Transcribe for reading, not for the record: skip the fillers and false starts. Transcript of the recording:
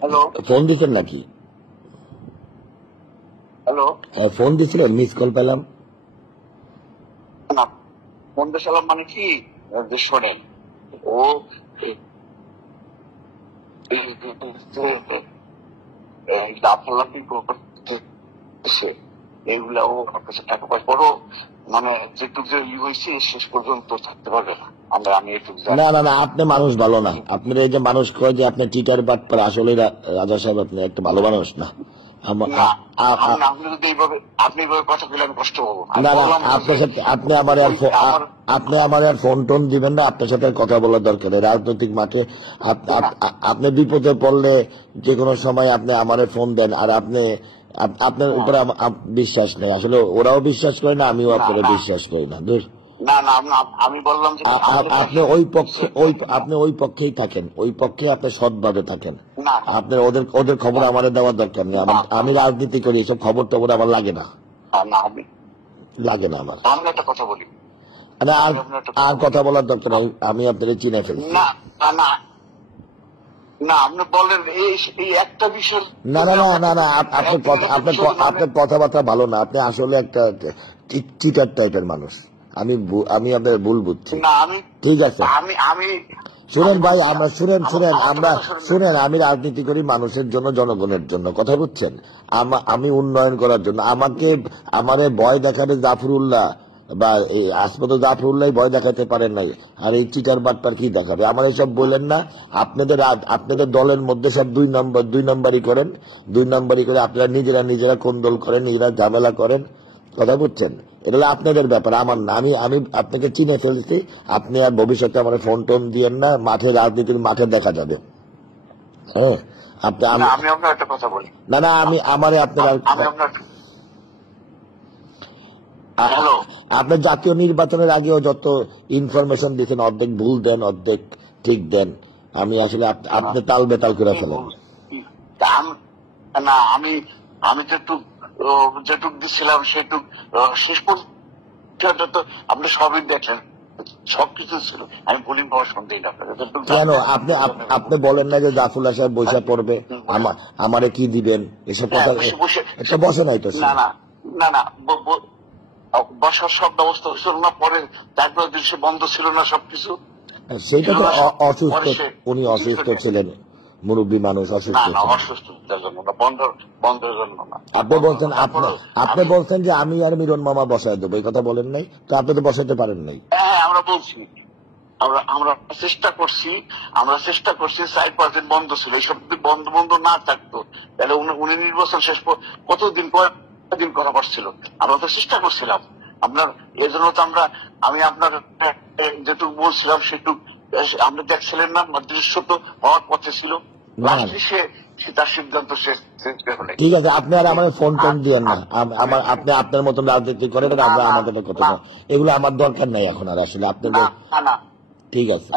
Hello, phone দিচ্ছেন নাকি? Hello, phone দিছিলেন, মিস কল পেলাম। না বন্ধু সালাম মানে কি যে শোনেন ও লাফালাফি করতেছে এইগুলা ও কাছে টাকা পয়সা বড় মানে যেটুক যে হয়েছে শেষ পর্যন্ত থাকতে পারবে না। আমি এটুকু না না না, আপনি মানুষ ভালো না। আপনার এই যে মানুষ কয় যে আপনি টিটার বাটপার, আসলে রাজা সাহেব আপনি একটা ভালো মানুষ না। আপনি যদি এইভাবে আপনি এইভাবে কথা বলে আমি কষ্ট পাবো। না না, আপনার সাথে আপনি আমার আর ফোন টোন দিবেন না। আপনার সাথে কথা বলার দরকার নেই। রাজনৈতিক মাঠে আপনি বিপদে পড়লে যে কোনো সময় আপনি আমারে ফোন দেন, আর আপনার উপরে বিশ্বাস নেই। আসলে ওরাও বিশ্বাস করে না, আমিও আপনারা বিশ্বাস করি না। না না, আমি বললাম যে আপনি ওই পক্ষেই থাকেন, ওই পক্ষে আপনি সৎভাবে থাকেন। আপনি ওদের খবর আমার দেওয়ার দরকার নেই। আমি রাজনীতি করি, এসব খবর টবর আমার লাগে না, লাগে না আমার। আমি একটা কথা বলি, আর কথা বলার দরকার নেই, আমি আপনাকে চিনে ফেলছি। না না না, আপনি বলেন এই একটা বিষয়। না না না না না, আপনার কথাবার্তা ভালো না। আপনি আসলে একটা চিটার টাইপের মানুষ। আমি আপনার ভুল বুঝছি। ঠিক আছে, শুনেন ভাই, শুনেন, আমি রাজনীতি করি মানুষের জন্য, জনগণের জন্য, কথা বুঝছেন? আমি উন্নয়ন করার জন্য। আমারে ভয় দেখাবে জাফরুল্লাহ বা আসমত জাফরুল্লাহ ভয় দেখাতে পারেন নাই, আর এই চিটার বাটপার কি দেখাবে? আমার এসব বললেন না। আপনাদের দলের মধ্যে সব দুই নম্বরই করেন, করে আপনারা নিজেরা কোন্দল করেন, নিজেরা ঝামেলা করেন, কথা বুঝছেন? এটা আপনাদের ব্যাপার, আমার না। আমি আপনাকে চিনে ফেলছি। আপনি আর ভবিষ্যতে আমার ফোন টোন দিয়েন না। রাজনীতির মাঠে দেখা যাবে। হ্যাঁ, আমি আপনার একটা কথা বলি। না না, আপনার জাতীয় নির্বাচনের আগেও যত ইনফরমেশন দিচ্ছেন, অর্ধেক ভুল দেন, অর্ধেক ঠিক দেন। আমি আসলে আপনি তাল বেতাল করে ফেলেন। না, আমি যেটুক দিচ্ছিলাম সেটুক শেষ পর্যন্ত আপনি সবই দেখলেন, সবকিছু ছিল। আমি বলি ভাষণ দিই না আপনাকে। কেন আপনি বলেন না যে জাফরুল্লাহ সাহেব বৈশা পড়বে, আমারে কি দিবেন, এসব কথা বসে নাই তো? না না না না, বসার সব ব্যবস্থা ছিল না, পরে তারপর সে বন্ধ ছিল না সবকিছু। সেটা তো অসুস্থ, উনি অসুস্থ ছিলেন, মুরব্বী মানুষ, অসুস্থ। আপনি বলছেন যে আমি আর মিরন মামা বসায় দেবো, এই কথা বলেন নাই তো? আপনি তো বসাইতে পারেন নাই। হ্যাঁ, আমরা বলছি, আমরা চেষ্টা করছি 5% বন্ধ ছিল। এইসব বন্ধ না থাকতো তাহলে উনি নির্বাচন শেষ কতদিন করা পারছিল। আমরা তো চেষ্টা করছিলাম আপনার, এই জন্য তো আমি আপনার যেটুকু বলছিলাম সেটুকু আপনি দেখছিলেন না, দৃশ্য তো হওয়ার পথে ছিল। তার সিদ্ধান্ত ঠিক আছে, আপনি আর আমার ফোন টোন দিয়েন না। আপনি আপনার মতন রাজনীতি করেন, আমরা আমাদের কথা, এগুলো আমার দরকার নাই এখন আর আসলে আপনাদের। না, ঠিক আছে।